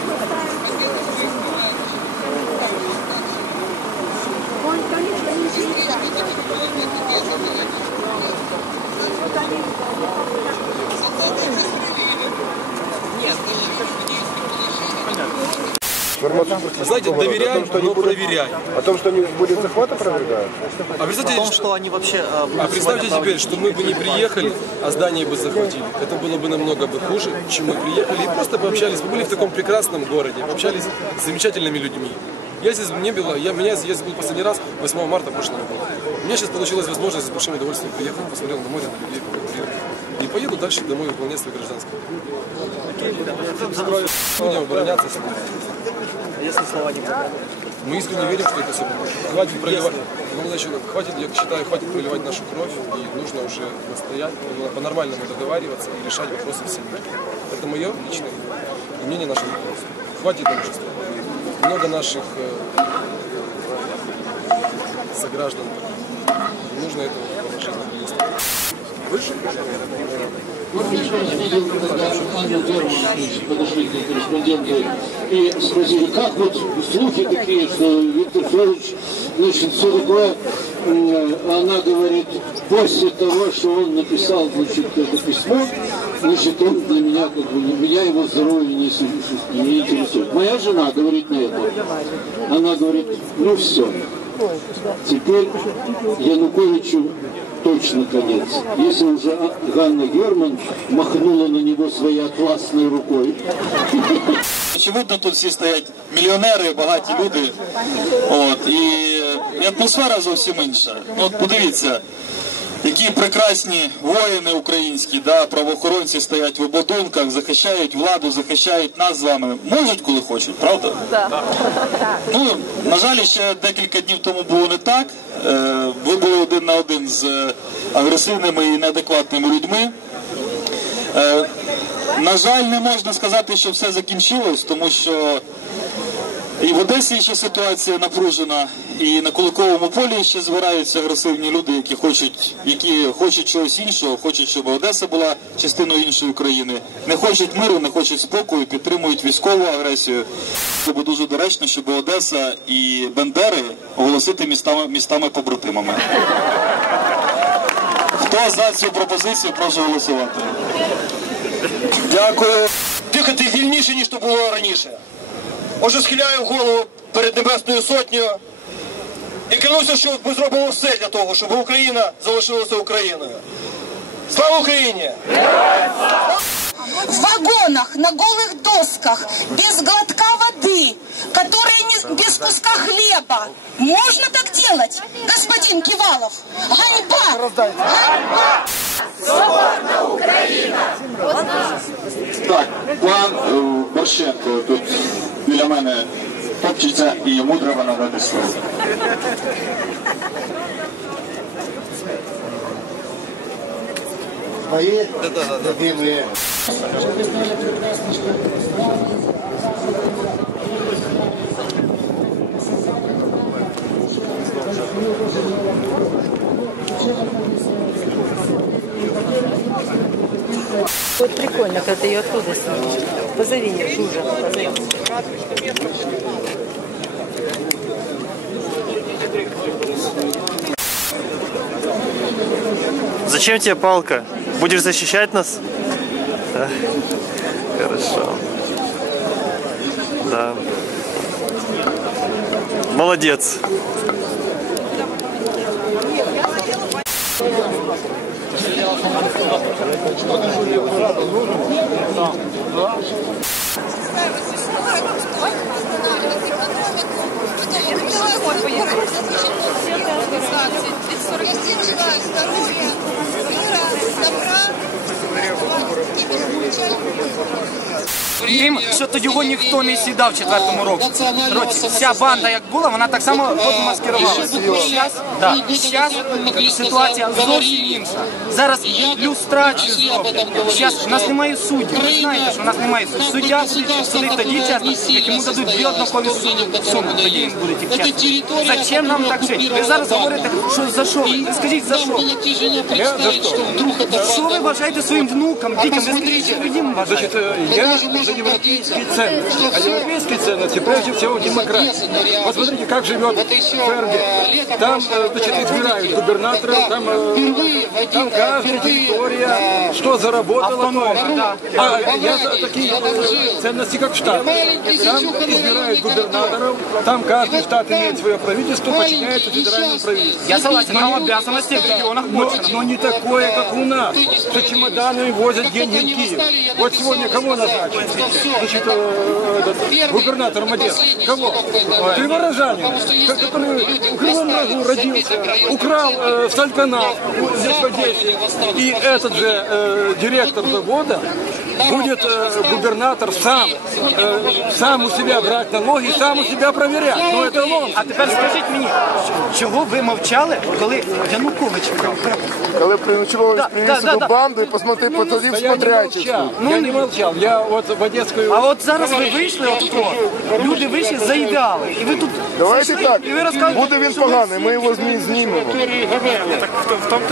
すみません。Информацию Знаете, доверяй, том, что но проверяй. О том, что они будут захват опровергают? А представьте, О том, что они вообще... э, А представьте теперь, что мы бы не приехали, а здание бы захватили. Это было бы намного бы хуже, чем мы приехали и просто пообщались. Мы были в таком прекрасном городе, пообщались с замечательными людьми. Я здесь не было, я, меня здесь был последний раз 8 марта прошлого года. У меня сейчас получилась возможность с большим удовольствием приехать, посмотрел на море, на людей, поговорил. И поеду дальше домой выполнять свой гражданский. Будем обороняться. Если слова не говорят. Мы искренне верим, что это все будет. Хватит проливать. Ну, значит, хватит, я считаю, хватит проливать нашу кровь, и нужно уже настоять, ну, по-нормальному договариваться и решать вопросы в семье. Это мое личное и мнение нашего руководства. Хватит дружества. Много наших э, сограждан. Нужно это положить на место. Выше? Анна Герман подошли к корреспонденту и спросили, как вот слухи такие, что Виктор Федорович, значит, такое, м, она говорит, после того, что он написал, значит, это письмо, значит, он для меня, как бы, меня его здоровье не, не интересует. Моя жена говорит на это. Она говорит, ну все, теперь Януковичу точно конец. Если уже Ганна Герман махнула на него своей атласной рукой, Очевидно, тут всі стоять мільйонери, багаті люди. От, і, атмосфера зовсім інша. Ну, От подивіться, які прекрасні воїни українські, да, правоохоронці стоять в обладунках, захищають владу, захищають нас з вами. Можуть, коли хочуть, правда? Ну, на жаль, ще декілька днів тому було не так. Е, Ви були один на один з агресивними і неадекватними людьми. Е, На жаль, не можна сказати, що все закінчилось, тому що і в Одесі ще ситуація напружена, і на Куликовому полі ще збираються агресивні люди, які хочуть, які хочуть чогось іншого, хочуть, щоб Одеса була частиною іншої країни. Не хочуть миру, не хочуть спокою, підтримують військову агресію. Було б дуже доречно, щоб Одеса і Бендери оголосити містами містами побратимами. Хто за цю пропозицію, прошу голосувати. Дякую. Дихати вільніше, ніж то було раніше. Отже, схиляю голову перед Небесною Сотнею і клянуся, що ми зробимо все для того, щоб Україна залишилася Україною. Слава Україні! в вагонах, на голых досках, без глотка воды, которые не, без куска хлеба. Можно так делать, господин Кивалов? Ганьба! Ганьба! Так, пан е, Борщенко тут біля мене топчеться і йому треба надати слово. Мои любимые Вот прикольно, когда ты ее оттуда снимешь. Позови ее, Жужа, позови. Зачем тебе палка? Будешь защищать нас? Да. Хорошо. Да. Молодец. Всем желаю здоровья, мира, добра, и без печали. Тим, що тоді його ніхто не сідав в четвертому році. Коротше, вся банда як була, вона так само маскирувалася. Зараз, да, зараз ситуація зовсім інша. Зараз люстрацію зроблять. Зараз у нас немає суддів. Ви знаєте, що у нас немає суддів. Суддя буде судити тоді чесно, як йому дадуть дві однакові суми. Тоді він буде тільки чесно. Зачем нам так жити? Ви зараз говорите, що за що? Ви скажіть за що? Я за что? Що ви бажаєте своїм внукам, дітям? Ви скажіть, що ви їм бажаєте? Значит, э, я за европейские ценности. А европейские ценности прежде всего демократия. Посмотрите, как живет Ферги. Там, э, значит, избирают губернатора, там, э, там каждая территория, что. Автономно, да. А я за такие э, ценности, как штат. Там избирают губернаторов, там каждый штат имеет свое правительство, подчиняется федеральному правительству. Я согласен, Но- обязанности в регионах но, больше. но не такое, как у нас, что чемоданами возят деньги в Киев. Вот сегодня кого Значит, э, губернатор Одессы. Кого? Криворожанин, ко- который в Кривом Рогу родился, украл э, стальканал у- здесь в Одессе. И этот же э, директор завода будет э, губернатор сам, э, сам у себя брать налоги, сам у себя проверять. Ну это лом. А тепер скажіть мені, чого ви мовчали, коли Янукович брав? Коли Янукович Да, привіз да, да, до да. банди і посмотри по тоді Да я не смотрячи. молчал, я не молчал. Я вот в Одесскую... А от зараз ви вийшли, от хто? Люди вийшли за ідеали. І ви тут Давайте зайшли, так, і ви розказуєте, буде він що ви поганий, всі- ми його зні- знімемо.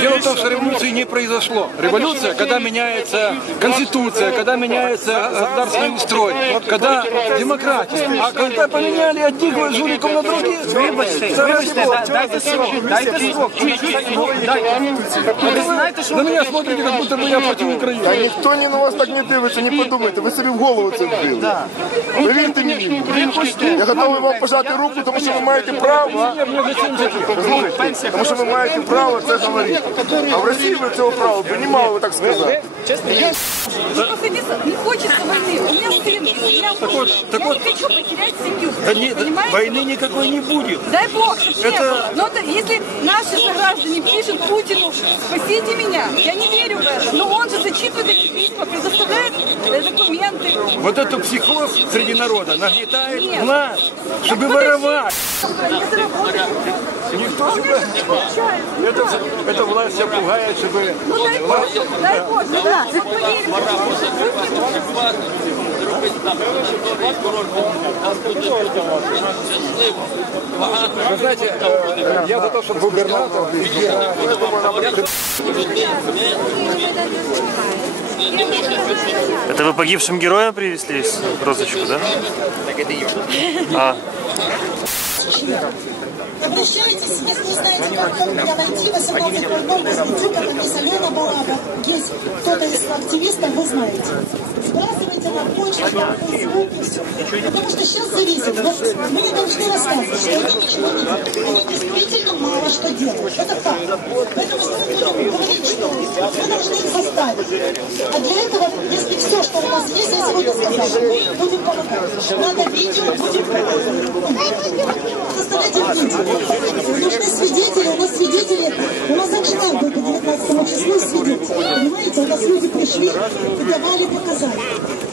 Дело в том, что революции не произошло. Революция, когда меняется конституция, когда меняется государственный строй, когда демократия. А когда поменяли одних жуликов на других, Вибачте, вибачте, да- дайте срок, дайте срок, чуть-чуть срок, дайте. Ви знаєте, що на меня смотрите, как будто бы я против Та Украины. ніхто ні на вас так не дивиться, не подумайте, ви собі в голову це вбили. Повірте мені, я готовий вам пожати руку, тому що ви маєте право. Послухайте, тому що ви маєте право це говорити. А в Росії ви цього права б не мали ви так Не хочется войны. У меня сын, у меня муж. так Я вот. не хочу потерять семью. Да не- Понимаете? войны никакой не будет. Дай Бог, чтобы не Это- было. Но это, если наши сограждане пишут Путину, спасите меня, я не верю в это. Но он же зачитывает эти письма, предоставляет э, документы. Вот эту психоз среди народа нагнетает Нет. власть, чтобы воровать. Никто себя... Это, эта власть себя пугает, чтобы... Ну дай Бог, дай Бог, да. Вы знаете, я за то, чтобы губернатор Это вы погибшим героям привезли розочку, да? Так это ее. А, Обращайтесь, если не знаете, как туда войти, 18 кордон возле как написано Лена Бараба. Есть кто-то из активистов, вы знаете. Сбрасывайте на почту, на и все. Потому что сейчас зависит. Вот мы не должны рассказывать, что они ничего не делают. Они действительно мало что делают. Это факт. Поэтому мы будем говорить, что мы должны их заставить. А для этого, если все, что у нас есть, я сегодня сказала, мы будем помогать. Надо видео, будем помогать Заставлять их видео. Нужны свидетели, у нас свидетели, у нас экшн был по 19 числу свидетели. Понимаете, у нас люди пришли и давали показания.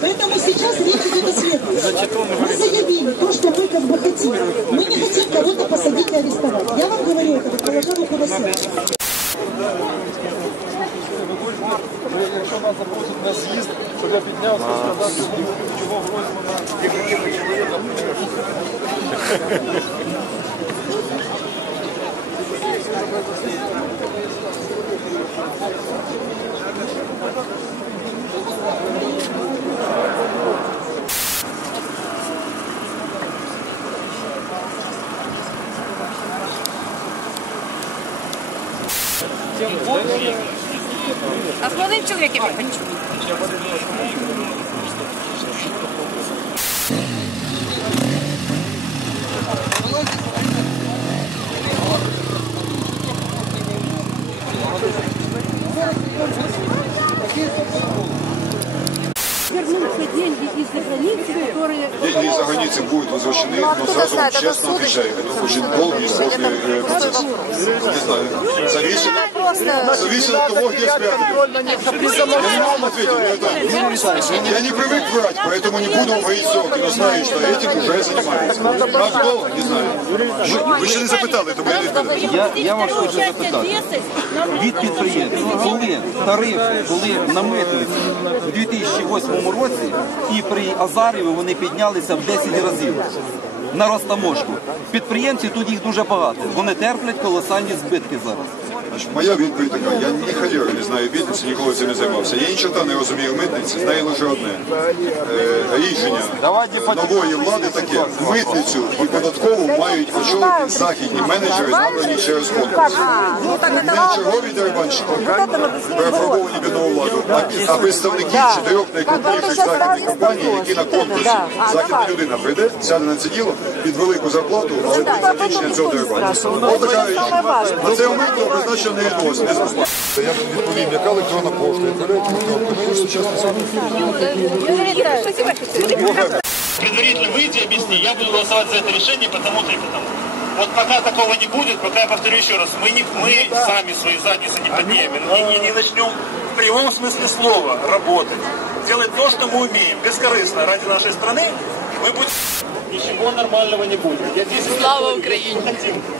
Поэтому сейчас речь идет о следующем. Мы заявили то, что мы как бы хотим. Мы не хотим кого-то посадить и арестовать. Я вам говорю это, вот положа руку на сердце. Якщо вас запросять на з'їзд, щоб я піднявся і сказав, що чого Гройсмана А с молодым человеком я хочу. Ну, а но кто сразу вам знает, это честно суды отвечаю, это очень долгий и сложный э, процесс. Не знаю, зависит, зависит от того, где спрятали. Я не вам ответил, но это... Я не привык врать, поэтому не буду говорить сроки, но знаю, что этим уже занимаются. Как долго, не знаю. Ви, ви ще не запитали, тому я не відповідаю. Я, я вам хочу запитати. Від підприємств, коли тарифи були наметуються у 2008 році, і при Азаріві вони піднялися в 10 разів на розтаможку. Підприємці тут їх дуже багато. Вони терплять колосальні збитки зараз. Іванович, моя відповідь така. Я ні халєри не знаю митниці, ніколи цим не займався. Я нічого не розумію в митниці, знаю лише одне. Е, рішення нової влади таке. Митницю і податкову мають очолити західні менеджери, набрані через конкурс. Не чергові дерибанщики, переформовані під нову владу, а, а представники чотирьох найкрупніших західних компаній, які на конкурсі. Західна людина прийде, сяде на це діло під велику зарплату, але буде закінчення цього дерибанщика. Ось така річ. На це митно призначено не відбулося, не зросла. Я відповім, яка електронна пошта, яка електронна Ми сучасні Предварительно выйди, объясни, я буду голосовать за это решение, потому-то и потому. Вот пока такого не будет, пока я повторю еще раз, мы, не, мы сами свои задницы не поднимем и, и не начнем в прямом смысле слова работать, делать то, что мы умеем, бескорыстно ради нашей страны, мы будем... Ничего нормального не будет. Я 10 Слава Украине!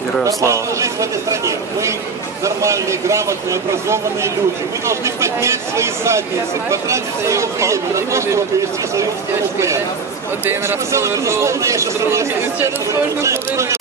Героям слава. жить в этой стране. Мы нормальные, грамотные, образованные люди. Мы должны поднять свои задницы, потратить свое время на то, чтобы привести свою страну в. Один раз повернув, через кожну хвилину